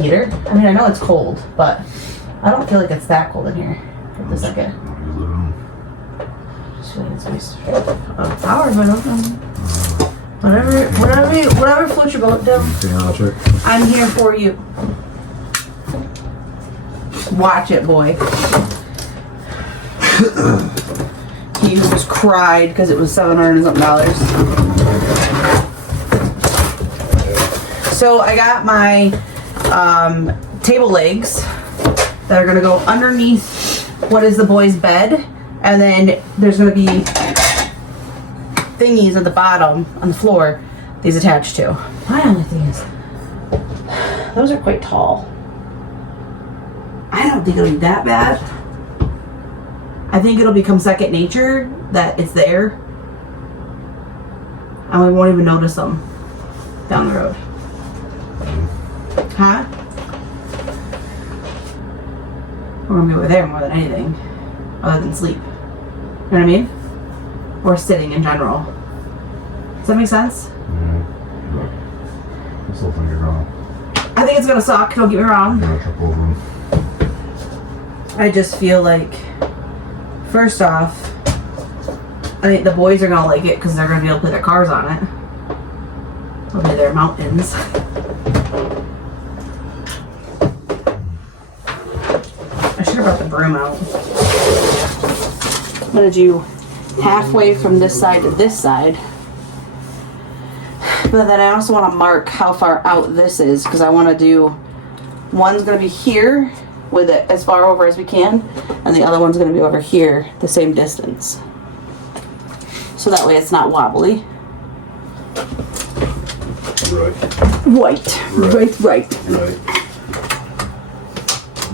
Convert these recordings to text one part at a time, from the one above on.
heater. I mean, I know it's cold, but I don't feel like it's that cold in here. Wait a second. Just feel like it's nice. Power, whatever floats your boat, Dil. I'm here for you. Watch it, boy. He just cried because it was $700 and something. So I got my table legs that are gonna go underneath what is the boys' bed, and then there's gonna be thingies at the bottom on the floor these attached to. My only thing is, those are quite tall. I don't think it'll be that bad. I think it'll become second nature that it's there, and we won't even notice them down the road. Huh? We're gonna be over there more than anything, other than sleep. You know what I mean? Or sitting in general. Does that make sense? I still think you're wrong. I think it's gonna suck, don't get me wrong. I'm gonna trip over them. I just feel like, first off, I think the boys are gonna like it because they're gonna be able to put their cars on it. It'll be their mountains. I should have brought the broom out. I'm gonna do halfway from this side to this side. But then I also want to mark how far out this is, because I want to do, one's going to be here with it as far over as we can, and the other one's going to be over here the same distance. So that way it's not wobbly. Right. Right.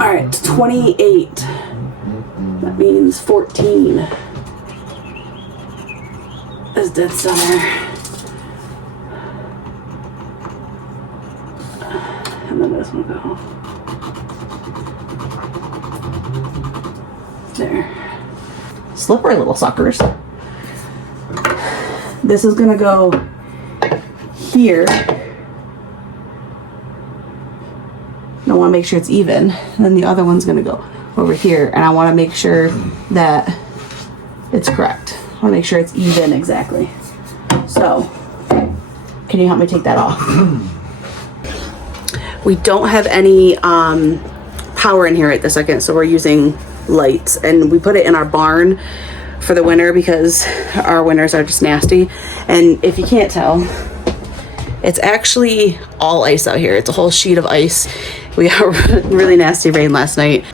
Alright, 28. That means 14 is dead center. And then this one go there. Slippery little suckers. This is gonna go here. I want to make sure it's even, and then the other one's gonna go over here, and I want to make sure that it's correct. I want to make sure it's even exactly. So, can you help me take that off? We don't have any power in here at the second, so we're using lights, and we put it in our barn for the winter because our winters are just nasty. And if you can't tell, it's actually all ice out here. It's a whole sheet of ice. We got really nasty rain last night.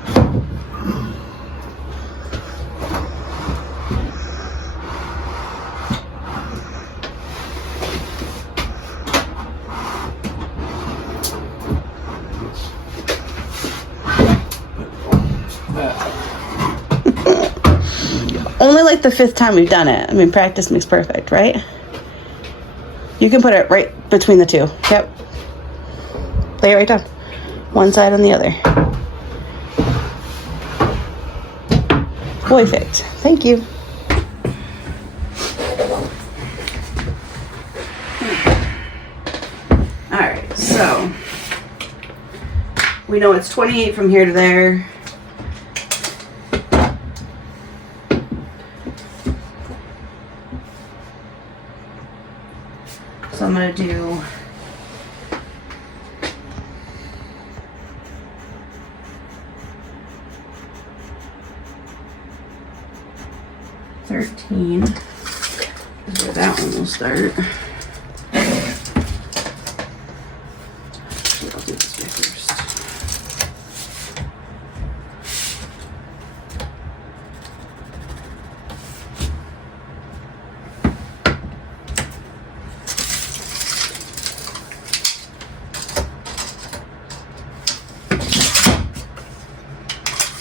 Only like the 5th time we've done it. I mean, practice makes perfect, right? You can put it right between the two. Yep. Lay it right down. One side and the other. Perfect. Thank you. Alright, so we know it's 28 from here to there. So I'm going to do 13. Is where that one will start. Actually, I'll do this way first.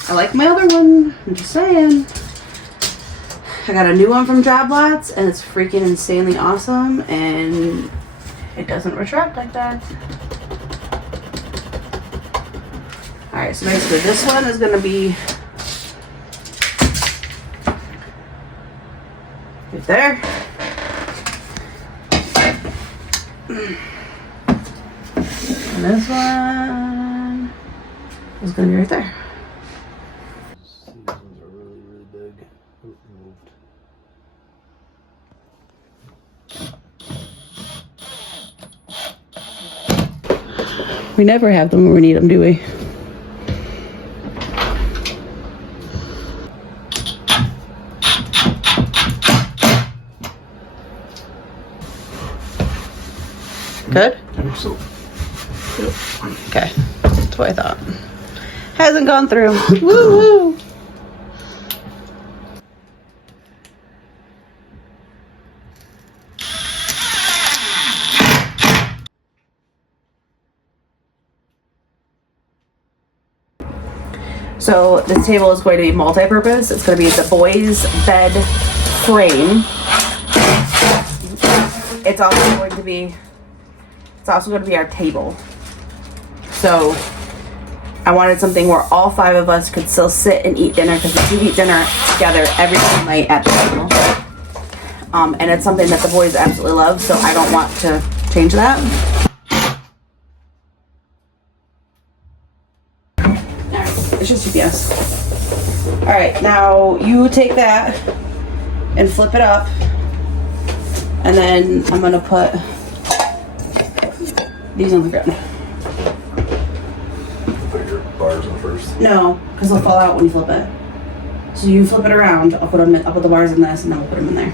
I like my other one, I'm just saying. I got a new one from Job Lots, and it's freaking insanely awesome, and it doesn't retract like that. Alright, so basically this one is going to be right there. And this one is gonna be right there. These ones are really, really big. Ooh, moved. We never have them when we need them, do we? Good? I think so. Okay, that's what I thought. Hasn't gone through. Woo woo! So this table is going to be multi-purpose. It's going to be the boys' bed frame. It's also going to be our table. So I wanted something where all 5 of us could still sit and eat dinner, because we do eat dinner together every single night at the table. And it's something that the boys absolutely love, so I don't want to change that. It's just UPS. Alright, now you take that and flip it up. And then I'm going to put these on the ground. Put your bars in first. No, because they'll fall out when you flip it. So you flip it around, I'll put the bars in this, and then we'll put them in there.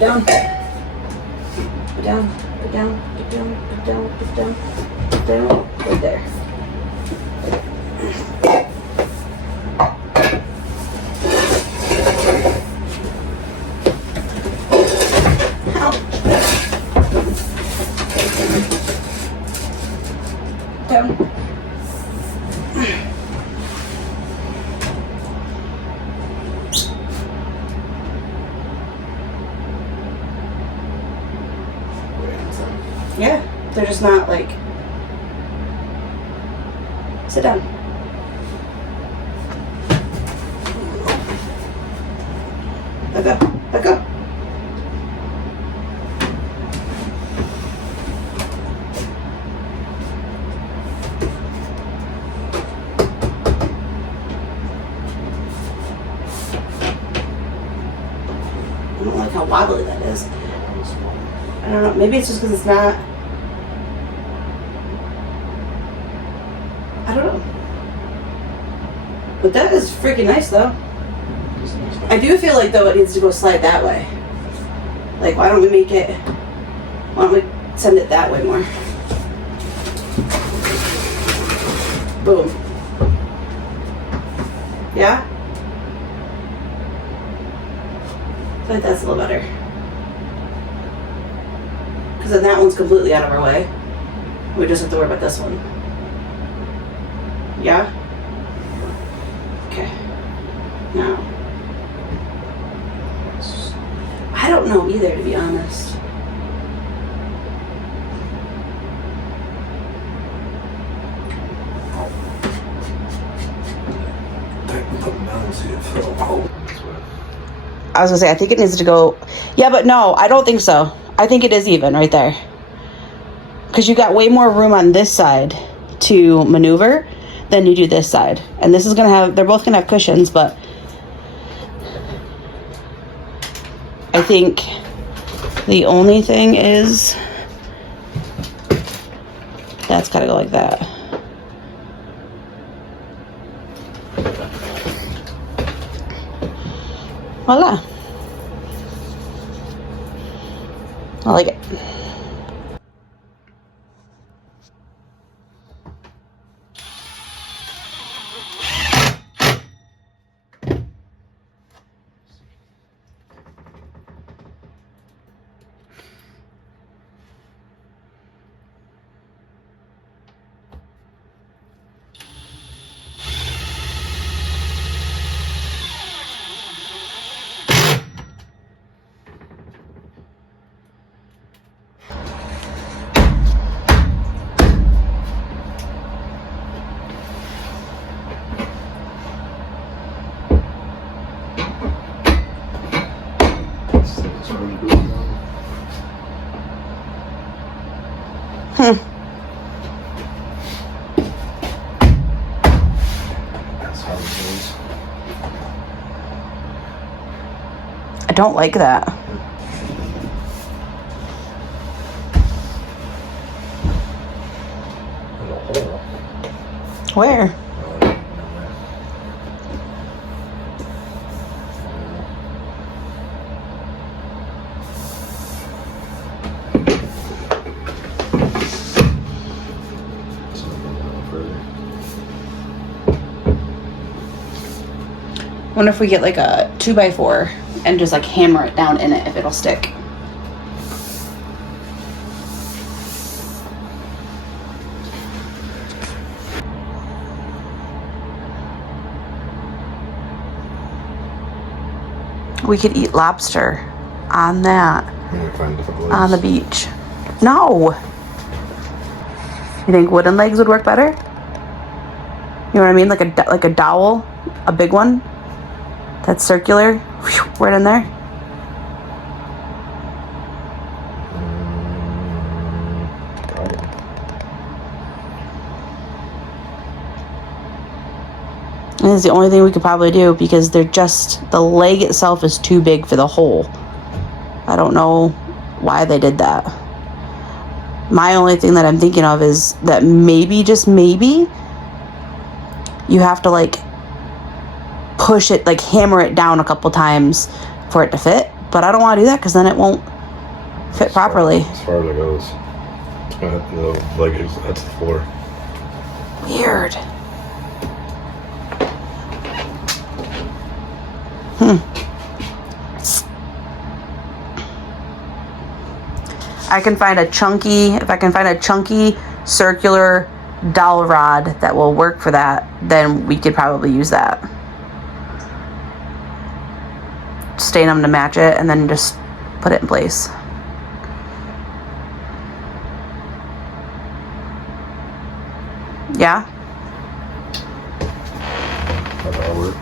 Down. Put down, put down, put down, put down, put down, put down, right there. Ow. Down. Yeah, they're just not like. Sit down. Back up, back up. I don't like how wobbly that is. I don't know, maybe it's just because it's not. I don't know. But that is freaking nice though. I do feel like though it needs to go slide that way. Like why don't we send it that way more? Boom. Yeah? I feel like that's a little better. Because then that one's completely out of our way. We just have to worry about this one. Yeah? Okay. Now. I don't know either, to be honest. I was gonna say, I think it needs to go. Yeah, but no, I don't think so. I think it is even right there. Because you got way more room on this side to maneuver than you do this side. And this is gonna have, they're both gonna have cushions, but I think the only thing is that's gotta go like that. Voila. I like it. I don't like that. Where? I wonder if we get like a 2x4 and just like hammer it down in it, if it'll stick. We could eat lobster on that, on the beach. No. You think wooden legs would work better? You know what I mean? Like a dowel, a big one that's circular, right in there. And it's the only thing we could probably do because they're just, the leg itself is too big for the hole. I don't know why they did that. My only thing that I'm thinking of is that maybe, just maybe, you have to like push it, like hammer it down a couple times for it to fit. But I don't want to do that because then it won't fit properly. As far as it goes. The leg is, that's the floor. Weird. I can find a chunky, if I can find a chunky circular dowel rod that will work for that, then we could probably use that. Stain them to match it and then just put it in place. Yeah? That'll work.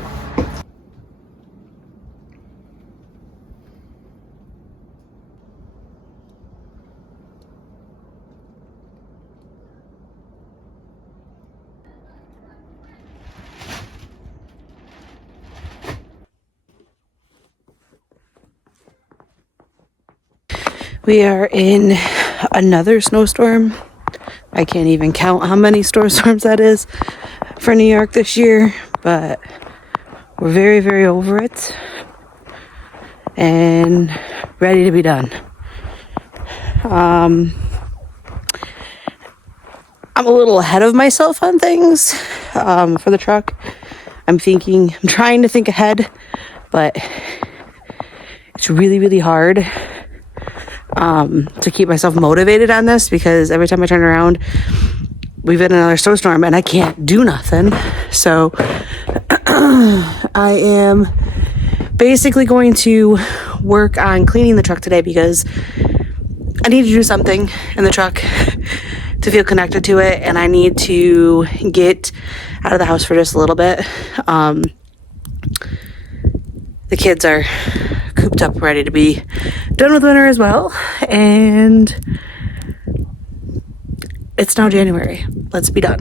We are in another snowstorm. I can't even count how many snowstorms that is for New York this year, but we're very, very over it and ready to be done. I'm a little ahead of myself on things for the truck. I'm trying to think ahead, but it's really, really hard to keep myself motivated on this because every time I turn around, we've had another snowstorm and I can't do nothing. So I am basically going to work on cleaning the truck today because I need to do something in the truck to feel connected to it, and I need to get out of the house for just a little bit. The kids are cooped up, ready to be done with winter as well, and it's now January. Let's be done.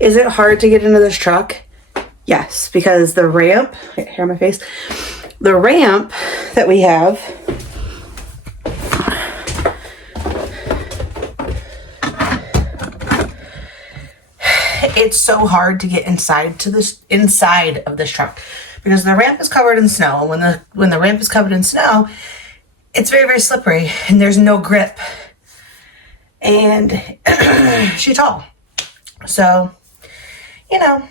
Is it hard to get into this truck? Yes, because the ramp, hair on my face, the ramp that we have it's so hard to get inside of this truck because the ramp is covered in snow. When the ramp is covered in snow, it's very, very slippery and there's no grip. And she's tall. So, you know,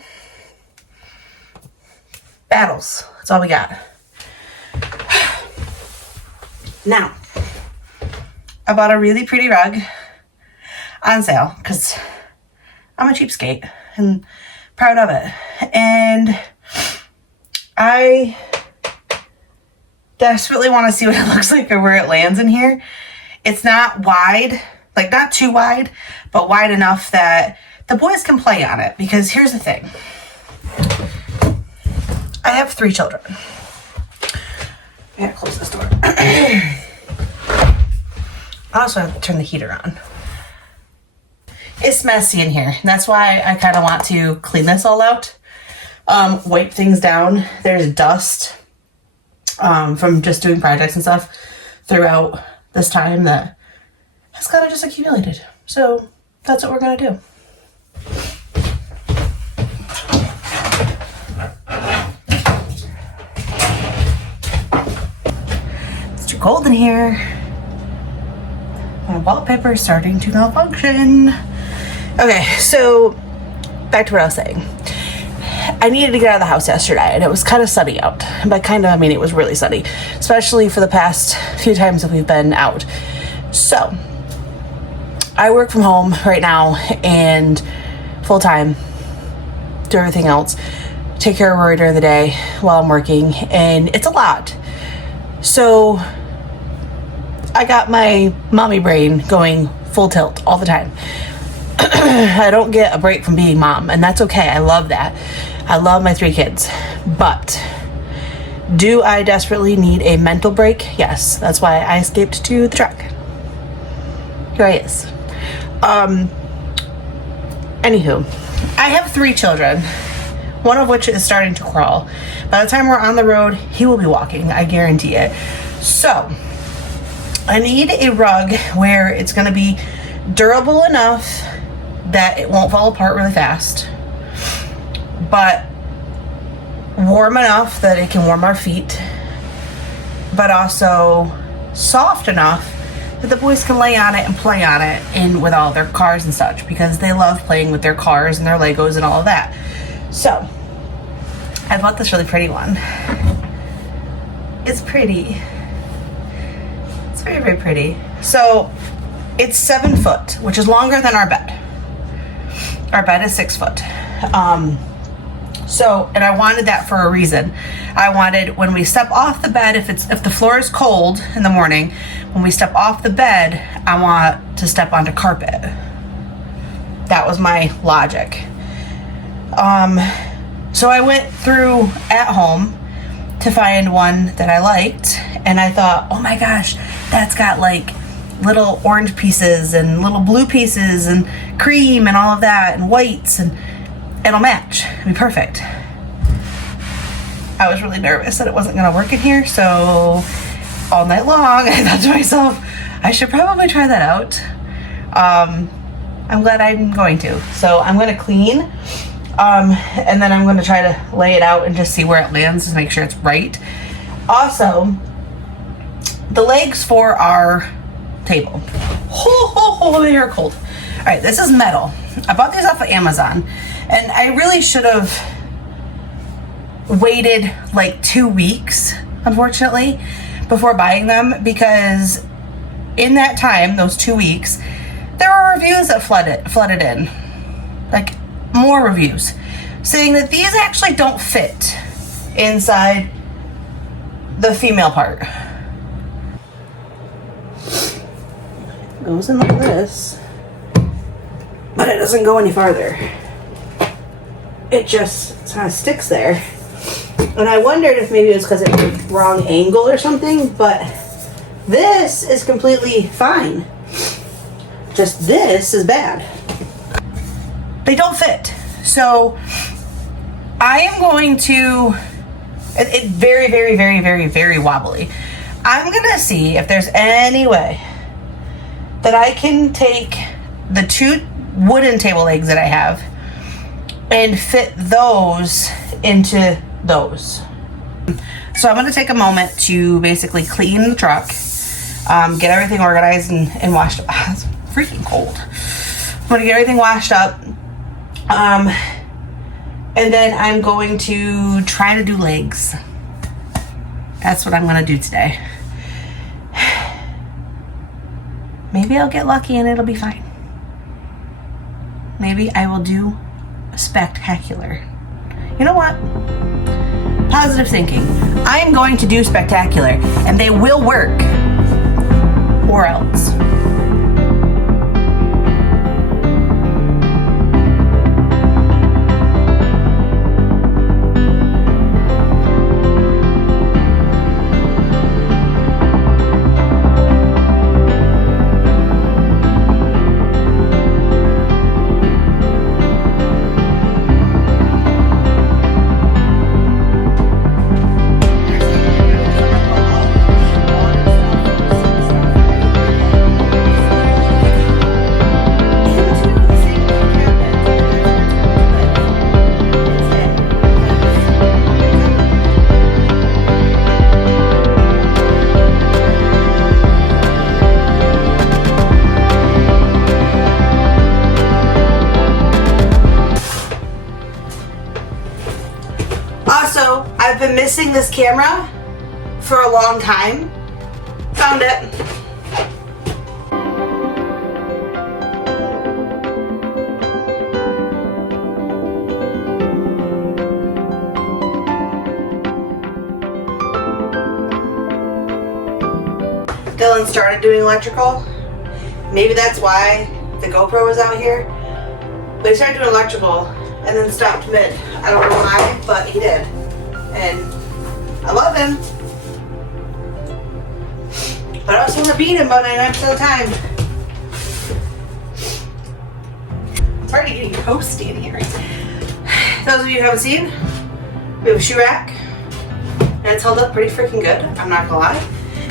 battles. That's all we got. Now, I bought a really pretty rug on sale because I'm a cheapskate and proud of it. And I desperately want to see what it looks like or where it lands in here. It's not wide, like not too wide, but wide enough that the boys can play on it. Because here's the thing. I have 3 children. I gotta close this door. I also have to turn the heater on. It's messy in here. That's why I kind of want to clean this all out. Wipe things down. There's dust from just doing projects and stuff throughout this time that has kind of just accumulated. So that's what we're gonna do. It's too cold in here. My wallpaper is starting to malfunction. Okay, so back to what I was saying. I needed to get out of the house yesterday, and it was kind of sunny out. By kind of, I mean it was really sunny, especially for the past few times that we've been out. So I work from home right now and full time, do everything else, take care of Rory during the day while I'm working, and it's a lot. So I got my mommy brain going full tilt all the time. I don't get a break from being mom, and that's okay. I love that. I love my 3 kids. But do I desperately need a mental break? Yes. That's why I escaped to the truck. Here he is. Anywho, I have 3 children, one of which is starting to crawl. By the time we're on the road, he will be walking. I guarantee it. So I need a rug where it's going to be durable enough that it won't fall apart really fast, but warm enough that it can warm our feet, but also soft enough that the boys can lay on it and play on it and with all their cars and such, because they love playing with their cars and their Legos and all of that. So I bought this really pretty one. It's pretty. It's very, very pretty. So it's 7 foot, which is longer than our bed. Our bed is 6 foot. And I wanted that for a reason. I wanted, when we step off the bed, if the floor is cold in the morning, when we step off the bed, I want to step onto carpet. That was my logic. So I went through at home to find one that I liked, and I thought, oh my gosh, that's got like little orange pieces and little blue pieces and cream and all of that and whites, and it'll match. It'll be perfect. I was really nervous that it wasn't going to work in here, so all night long I thought to myself, I should probably try that out. I'm glad I'm going to. So I'm going to clean, and then I'm going to try to lay it out and just see where it lands to make sure it's right. Also, the legs for our table. They are cold. All right, this is metal. I bought these off of Amazon, and I really should have waited like 2 weeks, unfortunately, before buying them, because in that time, those 2 weeks, there were reviews that flooded in, like more reviews, saying that these actually don't fit inside the female part. Goes in like this, but it doesn't go any farther. It just kind of sticks there. And I wondered if maybe it was because it was the wrong angle or something, but this is completely fine. Just this is bad. They don't fit. So I am going to, it's very, very, very, very, very wobbly. I'm going to see if there's any way that I can take the 2 wooden table legs that I have and fit those into those. So I'm going to take a moment to basically clean the truck, get everything organized and washed up. It's freaking cold. I'm going to get everything washed up, and then I'm going to try to do legs. That's what I'm going to do today. Maybe I'll get lucky and it'll be fine. Maybe I will do spectacular. You know what? Positive thinking. I am going to do spectacular, and they will work. Or else. Also, I've been missing this camera for a long time. Found it. Dylan started doing electrical. Maybe that's why the GoPro was out here. But he started doing electrical and then stopped mid. I don't know why, but he did. And I love him. But I also want to beat him about 99% of the time. It's already getting toasty in here. Those of you who haven't seen, we have a shoe rack. And it's held up pretty freaking good, I'm not gonna lie.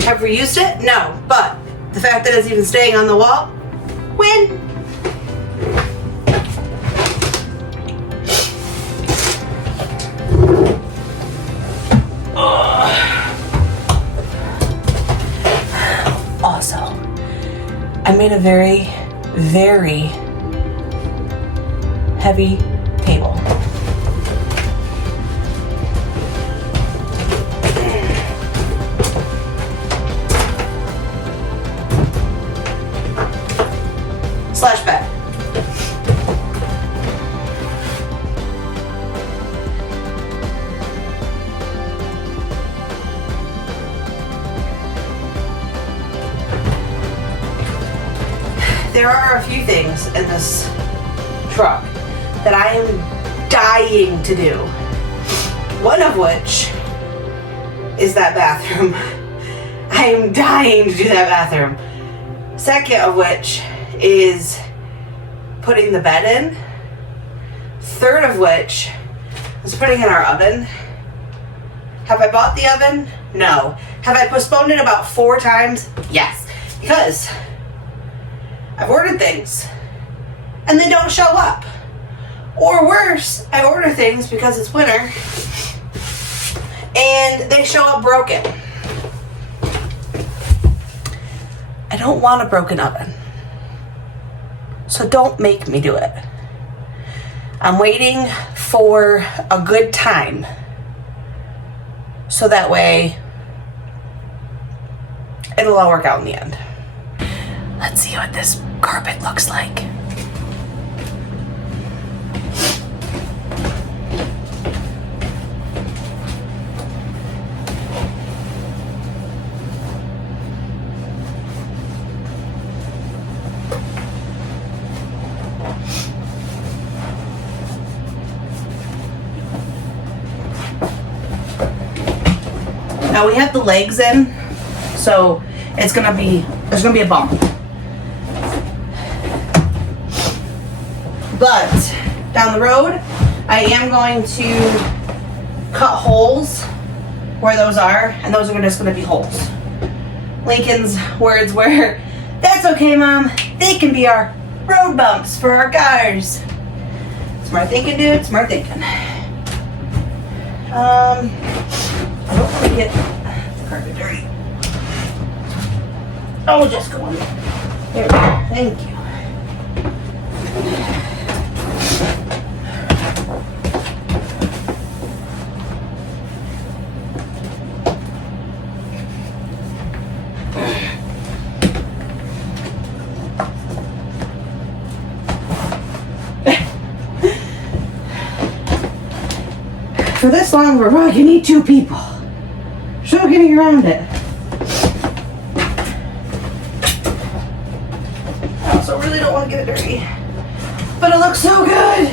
Have we used it? No. But the fact that it's even staying on the wall, win! Also, I made a very, very heavy table. Slash bed. There are a few things in this truck that I am dying to do. One of which is that bathroom. I am dying to do that bathroom. Second of which is putting the bed in. Third of which is putting in our oven. Have I bought the oven? No. Have I postponed it about 4 times? Yes. Because I've ordered things and they don't show up. Or worse, I order things because it's winter and they show up broken. I don't want a broken oven. So don't make me do it. I'm waiting for a good time. So that way it'll all work out in the end. Let's see what this carpet looks like. Now we have the legs in, so there's gonna be a bump. But down the road, I am going to cut holes where those are, and those are just gonna be holes. Lincoln's words were, "That's okay, Mom. They can be our road bumps for our cars." Smart thinking, dude. Smart thinking. I don't want to get the carpet dirty. Oh, just go on. There we go. Thank you. For this long, we're probably gonna need 2 people. So getting around it. I also really don't want to get it dirty, but it looks so good.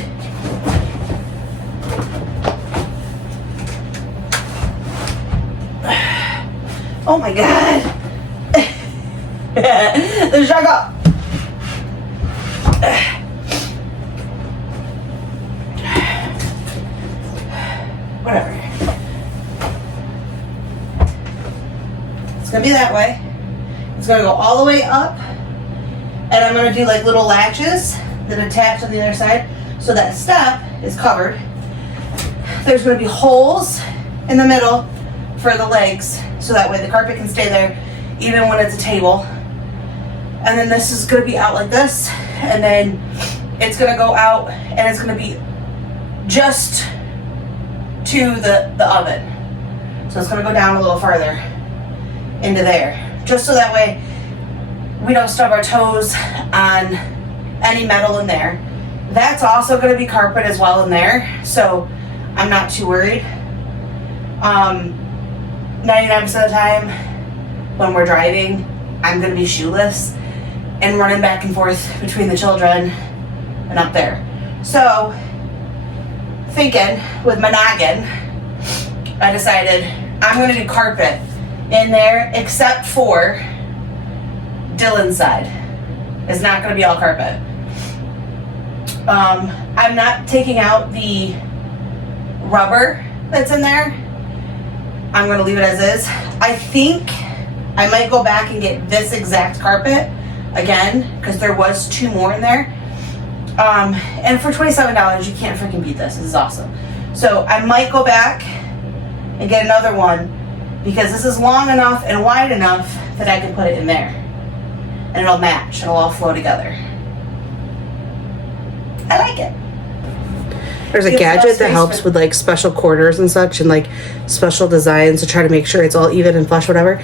Oh my god. The sugar. Whatever. It's gonna be that way. It's gonna go all the way up, and I'm gonna do like little latches that attach on the other side, so that step is covered. There's gonna be holes in the middle for the legs, so that way the carpet can stay there even when it's a table. And then this is gonna be out like this, and then it's gonna go out, and it's gonna be just to the oven. So it's gonna go down a little farther into there, just so that way we don't stub our toes on any metal in there. That's also gonna be carpet as well in there, so I'm not too worried. 99% of the time when we're driving, I'm gonna be shoeless and running back and forth between the children and up there. So, thinking with my noggin, I decided I'm gonna do carpet in there, except for Dylan's side. It's not gonna be all carpet. I'm not taking out the rubber that's in there. I'm gonna leave it as is. I think I might go back and get this exact carpet again, because there was 2 more in there. And for $27, you can't freaking beat this. This is awesome. So I might go back and get another one, because this is long enough and wide enough that I can put it in there. And it'll match, it'll all flow together. I like it. There's a gadget that helps with like special quarters and such, and like special designs to try to make sure it's all even and flush, whatever.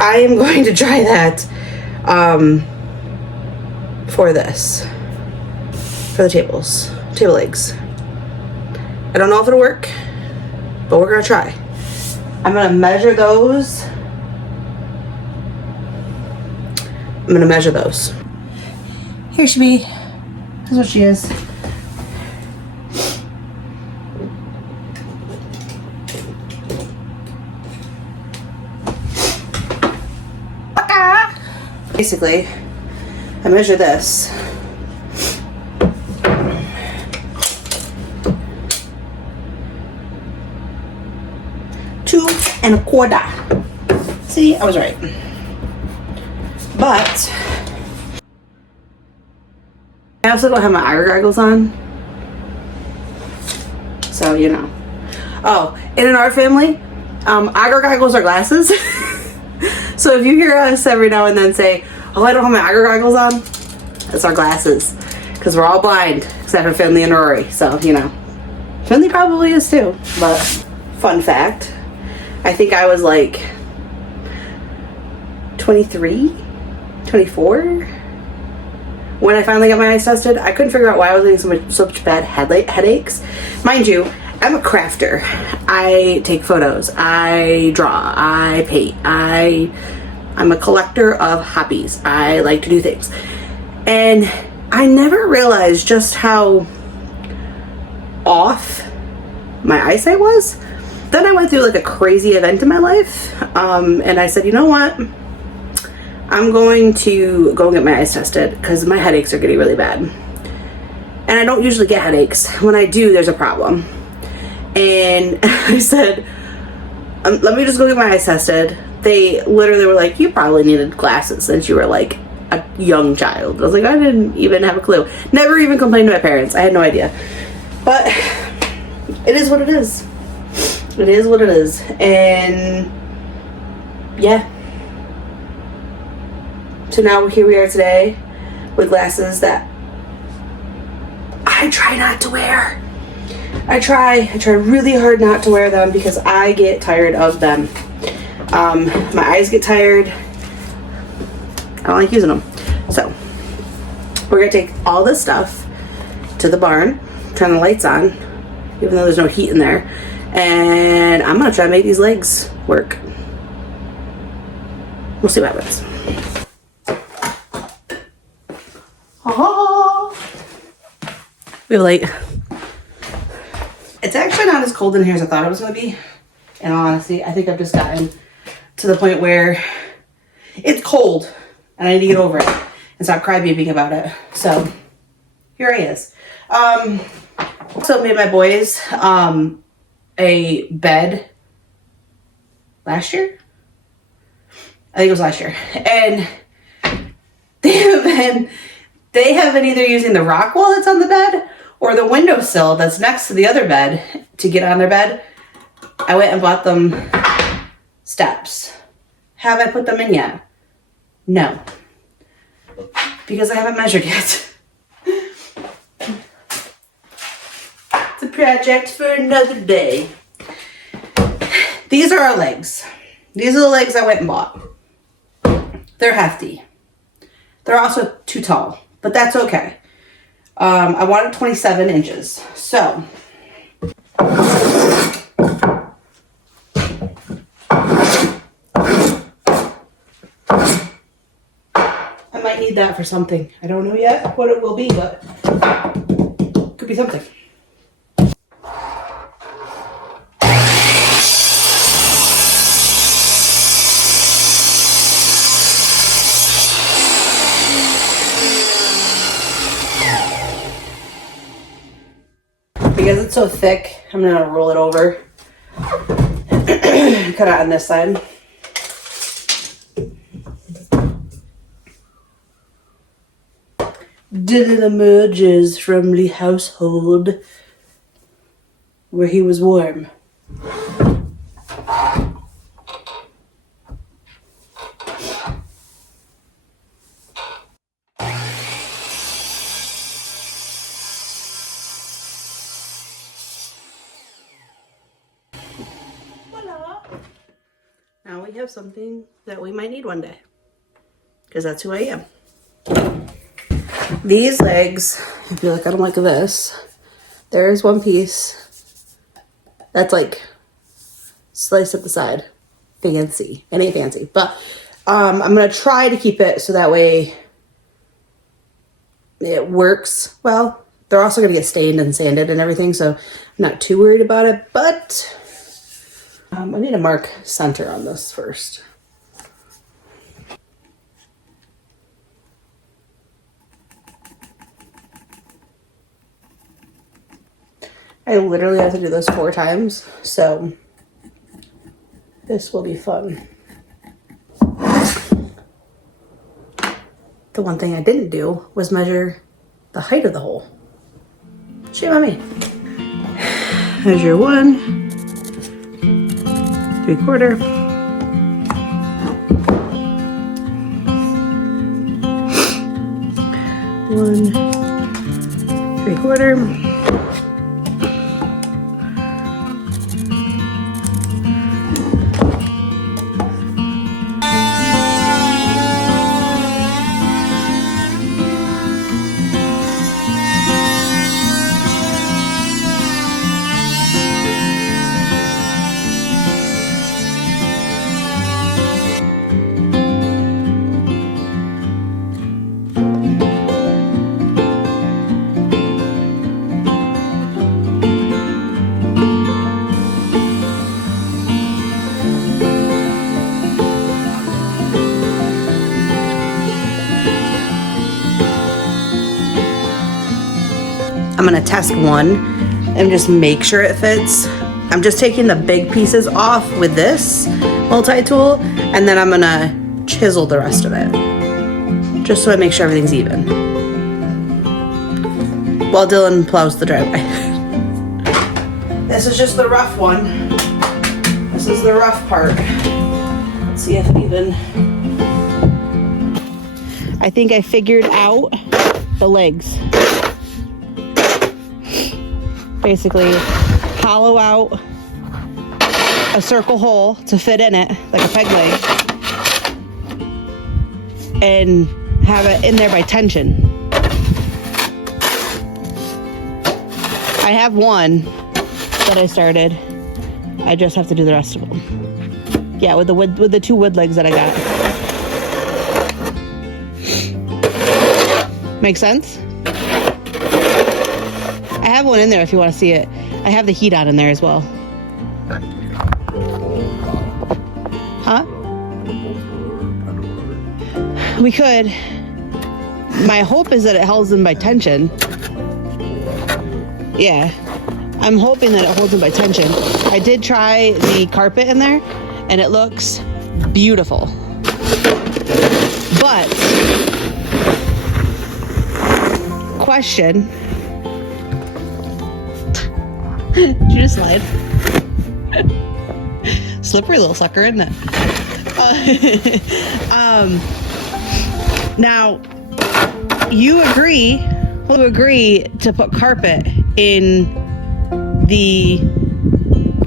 I am going to try that for this, for the table legs. I don't know if it'll work, but we're gonna try. I'm gonna measure those. Here she be. That's what she is. Basically, I measure this. $2.25. See, I was right. But I also don't have my eye goggles on, so you know. Oh, and in our family, eye goggles are glasses. So if you hear us every now and then say, "Oh, I don't have my eye goggles on," that's our glasses, because we're all blind except for Finley and Rory. So you know, Finley probably is too. But fun fact, I think I was like 23, 24 when I finally got my eyes tested. I couldn't figure out why I was getting so much bad headaches. Mind you, I'm a crafter. I take photos, I draw, I paint, I'm a collector of hobbies. I like to do things. And I never realized just how off my eyesight was. Then I went through like a crazy event in my life, and I said, you know what? I'm going to go get my eyes tested because my headaches are getting really bad. And I don't usually get headaches. When I do, there's a problem. And I said, let me just go get my eyes tested. They literally were like, you probably needed glasses since you were like a young child. I was like, I didn't even have a clue. Never even complained to my parents. I had no idea. But it is what it is. It is what it is. And yeah. So now here we are today with glasses that I try not to wear. I try really hard not to wear them because I get tired of them. My eyes get tired. I don't like using them. So we're gonna take all this stuff to the barn, turn the lights on, even though there's no heat in there, and I'm gonna try to make these legs work. We'll see what happens. We have light. It's actually not as cold in here as I thought it was going to be. In all honesty, I think I've just gotten to the point where it's cold and I need to get over it and stop crybabying about it. So here I is. Also made my boys a bed last year. I think it was last year. And they have been either using the rock wall that's on the bed or the windowsill that's next to the other bed to get on their bed. I went and bought them steps. Have I put them in yet? No. Because I haven't measured yet. It's a project for another day. These are our legs. These are the legs I went and bought. They're hefty. They're also too tall, but that's okay. I wanted 27 inches. So I might need that for something. I don't know yet what it will be, but could be something. Because it's so thick, I'm gonna roll it over. Cut it on this side. Dylan emerges from the household where he was warm. Voila. Now we have something that we might need one day, because that's who I am. These legs, I feel like I don't like this. There's one piece that's like sliced at the side. Fancy. It ain't fancy, but I'm gonna try to keep it so that way it works well. They're also gonna get stained and sanded and everything, so I'm not too worried about it, but I need to mark center on this first. I literally have to do this 4 times, so this will be fun. The one thing I didn't do was measure the height of the hole. Shame on me. Measure 1, 3/4. One, 3/4. I'm gonna test one and just make sure it fits. I'm just taking the big pieces off with this multi-tool, and then I'm gonna chisel the rest of it, just so I make sure everything's even, while Dylan plows the driveway. This is just the rough one. This is the rough part. Let's see if it even. I think I figured out the legs. Basically, hollow out a circle hole to fit in it, like a peg leg, and have it in there by tension. I have one that I started. I just have to do the rest of them. Yeah, with the 2 wood legs that I got. Make sense? I have one in there if you want to see it. I have the heat on in there as well. Huh? We could. My hope is that it holds them by tension. Yeah. I'm hoping that it holds them by tension. I did try the carpet in there, and it looks beautiful. But, question. Did you just slide? Slippery little sucker, isn't it? Now, you agree to put carpet in the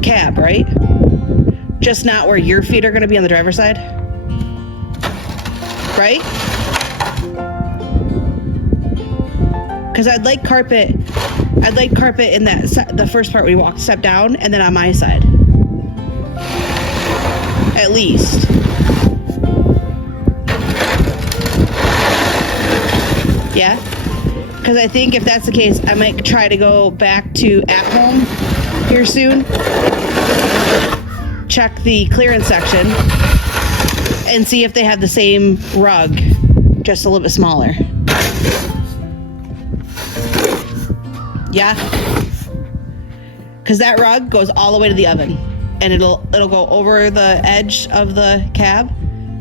cab, right? just not where your feet are going to be on the driver's side. Right? Because I'd like carpet in the first part where you walk, step down, and then on my side. At least. Yeah? Because I think if that's the case, I might try to go back to At Home here soon. Check the clearance section and see if they have the same rug, just a little bit smaller. Yeah? Because that rug goes all the way to the oven, and it'll go over the edge of the cab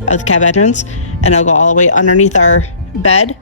entrance, and it'll go all the way underneath our bed.